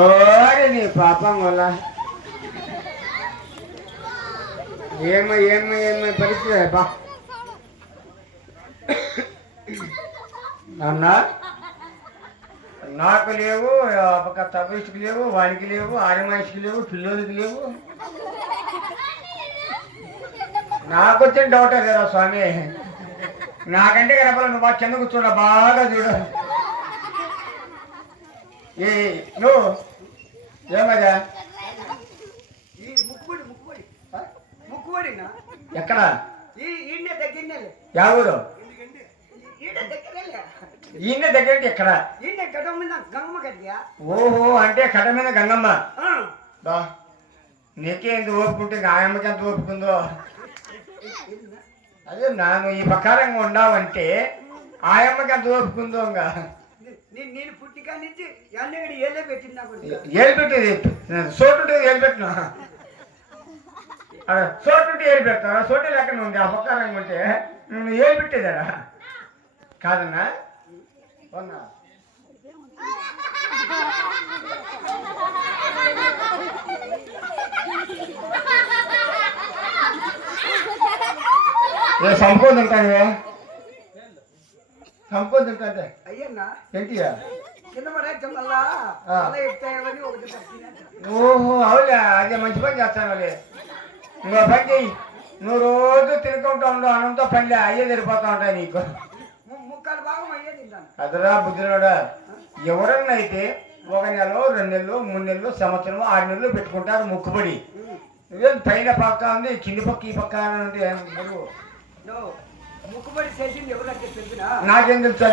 ఓరే నీ పాపం వల్ల ఏమో పరిస్థితి బా అన్నా నాకు లేవు ఒక తవ్వికి లేవు వానికి లేవు ఆడి మనిషికి లేవు పిల్లలకి లేవు. నాకు వచ్చిన డౌటే కదా స్వామి. నాకంటే కనపడ నువ్వు బాగా కింద కూర్చోడా బాగా చూడ. నువ్వు ఏమయ్యా ఎక్కడ యా ఊరు ఈయన దగ్గర ఎక్కడ? ఓహో అంటే కట మీద గంగమ్మ. నీకే ఎంత ఓపుకుంటే ఆయమ్మకి ఎంత ఓపుకుందో. అదే నాను ఈ ప్రకారంగా ఉన్నావంటే ఆయమ్మకి ఎంత ఓపుకుందో. ఇంకా నేను పుట్టికా నుంచి ఏళ్ళు పెట్టింది. ఏళ్ళు పెట్టేది సోటు ఏళ్ళు పెట్టినా సోటు ఏళ్ళు పెడతావా? సోటు లెక్కన ఉంది ఆ ప్రకారంగా ఉంటే నువ్వు ఏళ్ళు పెట్టేదాడా కాదన్నా. సంపూర్ణంటానే సంపూర్ణంటే అయ్యన్నా ఏంటియా చెప్తాయని ఒకటి. ఓహో అవులే అదే మంచి పని చేస్తాను. వాళ్ళే ఇంకో పని చెయ్యి. నువ్వు రోజు తినుకుంటా ఉండవు అనంతో పని అయ్యే సరిపోతా ఉంటాయి నీకు. ముక్కాలు భాగం అయ్యేది అదరా బుద్ధినోడా. ఎవరన్నా అయితే 1 నెల 2 నెలలు 3 నెలలు సంవత్సరం 6 నెలలు పెట్టుకుంటారు ముక్కుబడి. ఇదేం పైన పక్క ఉంది కింది పక్క ఈ పక్క అంటే ముక్కుబడి చేసింది ఎవరంటే తెలిసిన నాకేం తెలుసు.